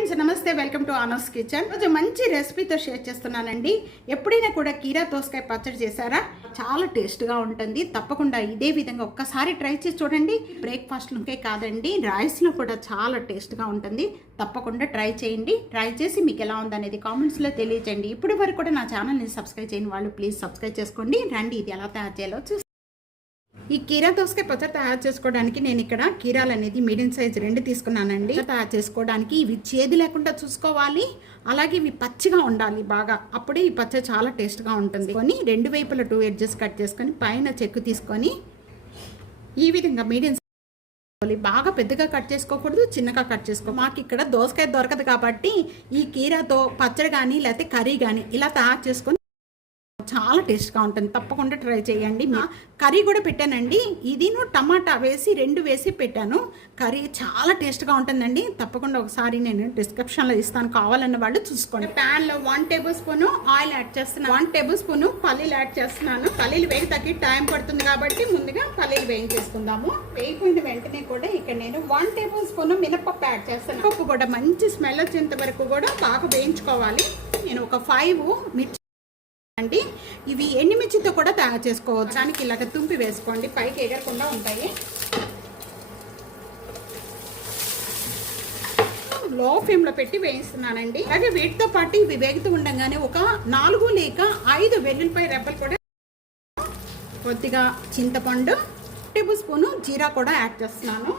Friends నమస్తే, welcome to honours kitchen. రోజు మంచి రెసిపీతో షేర్ చేస్తున్నానండి. ఎప్పుడైనా కూడా కీరా దోసకాయ పచ్చడి చేశారా? చాలా టేస్ట్గా ఉంటుంది. తప్పకుండా ఇదే విధంగా ఒక్కసారి ట్రై చేసి చూడండి. బ్రేక్ఫాస్ట్లకే కాదండి, రైస్లో కూడా చాలా టేస్ట్గా ఉంటుంది. తప్పకుండా ట్రై చేయండి. ట్రై చేసి మీకు ఎలా ఉందనేది కామెంట్స్లో తెలియజేయండి. ఇప్పటి వరకు కూడా నా ఛానల్ని సబ్స్క్రైబ్ చేయని వాళ్ళు ప్లీజ్ సబ్స్క్రైబ్ చేసుకోండి. రండి ఇది ఎలా తయారు చేయాలో చూసి. ఈ కీరా దోసకాయ పచ్చడి తయారు చేసుకోవడానికి నేను ఇక్కడ కీరాలు అనేది మీడియం సైజ్ 2 తీసుకున్నానండి. తయారు చేసుకోవడానికి ఇవి చేదు లేకుండా చూసుకోవాలి, అలాగే ఇవి పచ్చిగా ఉండాలి బాగా, అప్పుడే ఈ పచ్చడి చాలా టేస్ట్గా ఉంటుంది. కొని 2 వైపులా 2 ఎడ్జెస్ కట్ చేసుకొని పైన చెక్కు తీసుకొని ఈ విధంగా మీడియం బాగా పెద్దగా కట్ చేసుకోకూడదు, చిన్నగా కట్ చేసుకో. మాకు ఇక్కడ దోసకాయ దొరకదు కాబట్టి ఈ కీరాతో పచ్చడి కానీ లేకపోతే కర్రీ కానీ ఇలా తయారు చేసుకొని చాలా టేస్ట్గా ఉంటుంది. తప్పకుండా ట్రై చేయండి. కర్రీ కూడా పెట్టానండి, ఇది టమాటా వేసి 2 వేసి పెట్టాను. కర్రీ చాలా టేస్ట్గా ఉంటుందండి. తప్పకుండా ఒకసారి నేను డిస్క్రిప్షన్లో ఇస్తాను, కావాలన్న వాళ్ళు చూసుకోండి. ప్యాన్లో 1 టేబుల్ స్పూన్ ఆయిల్ యాడ్ చేస్తున్నాను. 1 టేబుల్ స్పూన్ పల్లీలు యాడ్ చేస్తున్నాను. పల్లీలు వేగటానికి టైం పడుతుంది కాబట్టి ముందుగా పల్లీలు వేయించేసుకుందాము. వేగిపోయిన వెంటనే కూడా ఇక్కడ నేను 1 టేబుల్ స్పూన్ మినపప్పు యాడ్ చేస్తాను. పప్పు కూడా మంచి స్మెల్ వచ్చేంత వరకు కూడా బాగా వేయించుకోవాలి. నేను ఒక 5 మిర్చి అండి, ఇవి ఎండుమిర్చితో కూడా తయారు చేసుకోవచ్చు. దానికి ఇలాగ తుంపి వేసుకోండి, పైకి ఎగరకుండా ఉంటాయి. లో ఫ్లేమ్లో పెట్టి వేయిస్తున్నానండి. అలాగే వీటితో పాటు ఇవి వేగుతూ ఉండగానే ఒక 4 లేక 5 వెల్లుల్లిపాయ రెబ్బలు కూడా, కొద్దిగా చింతపండు, టేబుల్ స్పూన్ జీరా కూడా యాడ్ చేస్తున్నాను.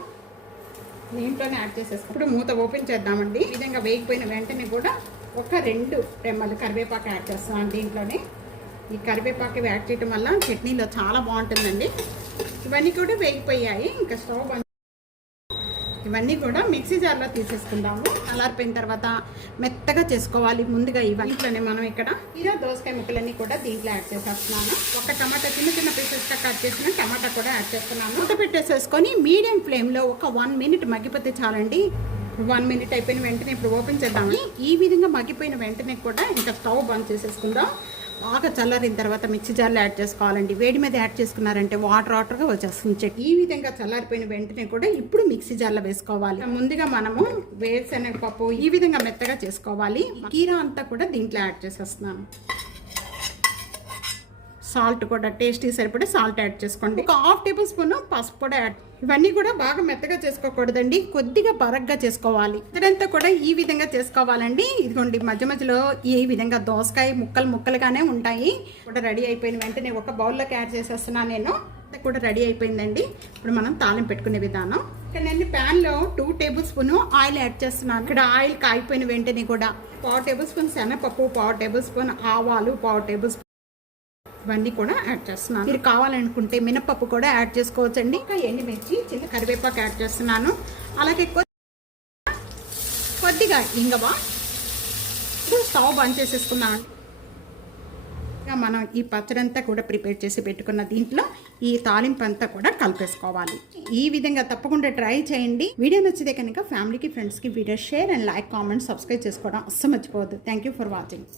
దీంట్లోనే యాడ్ చేసేస్తాను. ఇప్పుడు మూత ఓపెన్ చేద్దామండి. ఈ విధంగా వేగిపోయిన వెంటనే కూడా ఒక 2 రెమ్మలు కరివేపాకు యాడ్ చేస్తున్నాను. దీంట్లోనే ఈ కరివేపాకు యాడ్ చేయడం వల్ల చట్నీలో చాలా బాగుంటుందండి. ఇవన్నీ కూడా వేగిపోయాయి. ఇంకా స్టవ్ బంద్. ఇవన్నీ కూడా మిక్సీ జార్లో తీసేసుకుందాము. చల్లారిపోయిన తర్వాత మెత్తగా చేసుకోవాలి. ముందుగా ఇవన్నీలోనే మనం ఇక్కడ ఇలా దోసకాయ ముక్కలన్నీ కూడా దీంట్లో యాడ్ చేసేస్తున్నాను. ఒక టమాటా చిన్న చిన్న పీసెస్గా కట్ చేసిన టమాటా కూడా యాడ్ చేస్తున్నాను. మూత పెట్టేసేసుకొని మీడియం ఫ్లేమ్లో ఒక 1 మినిట్ మగ్గిపోతే చాలండి. 1 మినిట్ అయిపోయిన వెంటనే ఇప్పుడు ఓపెన్ చేద్దాము. ఈ విధంగా మగ్గిపోయిన వెంటనే కూడా ఇంకా స్టవ్ బంద్ చేసేసుకుందాం. బాగా చల్లారిన తర్వాత మిక్సీ జార్లో యాడ్ చేసుకోవాలండి. వేడి మీద యాడ్ చేసుకున్నారంటే వాటర్గా వచ్చేస్తుంది చట్నీ. ఈ విధంగా చల్లారిపోయిన వెంటనే కూడా ఇప్పుడు మిక్సీ జార్లో వేసుకోవాలి. ముందుగా మనము వేరుశనగపప్పు ఈ విధంగా మెత్తగా చేసుకోవాలి. కీరా అంతా కూడా దీంట్లో యాడ్ చేసేస్తున్నాను. సాల్ట్ కూడా టేస్టీ సరిపడే సాల్ట్ యాడ్ చేసుకోండి. ఒక 1/2 టేబుల్ స్పూన్ పసుపు కూడా యాడ్. ఇవన్నీ కూడా బాగా మెత్తగా చేసుకోకూడదండి, కొద్దిగా బరగ్గా చేసుకోవాలి. ఇదంతా కూడా ఈ విధంగా చేసుకోవాలండి. ఇదిగోండి మధ్య మధ్యలో ఈ విధంగా దోసకాయ ముక్కలుగానే ఉంటాయి. కూడా రెడీ అయిపోయిన వెంటనే ఒక బౌల్లోకి యాడ్ చేసేస్తున్నాను. నేను కూడా రెడీ అయిపోయిందండి. ఇప్పుడు మనం తాలింపు పెట్టుకునే విధానం. ఇక్కడ నేను ప్యాన్లో 2 టేబుల్ స్పూన్ ఆయిల్ యాడ్ చేస్తున్నాను. ఇక్కడ ఆయిల్ కాగిపోయిన వెంటనే కూడా 1/2 టేబుల్ స్పూన్ శనగపప్పు, 1/2 టేబుల్ స్పూన్ ఆవాలు, 1/2 టేబుల్ స్పూన్ ఇవన్నీ కూడా యాడ్ చేస్తున్నాను. మీరు కావాలనుకుంటే మినపప్పు కూడా యాడ్ చేసుకోవచ్చండి. ఇంకా ఎండుమిర్చి, చిన్న కరివేపాకు యాడ్ చేస్తున్నాను. అలాగే కొద్దిగా ఇంగవ. స్టవ్ బంద్ చేసేసుకున్నాను. ఇంకా మనం ఈ పచ్చడంతా కూడా ప్రిపేర్ చేసి పెట్టుకున్న దీంట్లో ఈ తాలింపు అంతా కూడా కలిపేసుకోవాలి. ఈ విధంగా తప్పకుండా ట్రై చేయండి. వీడియో నచ్చితే కనుక ఫ్యామిలీకి, ఫ్రెండ్స్కి video share and like, comment, subscribe చేసుకోవడం అస్సలు మర్చిపోవద్దు. Thank you for watching.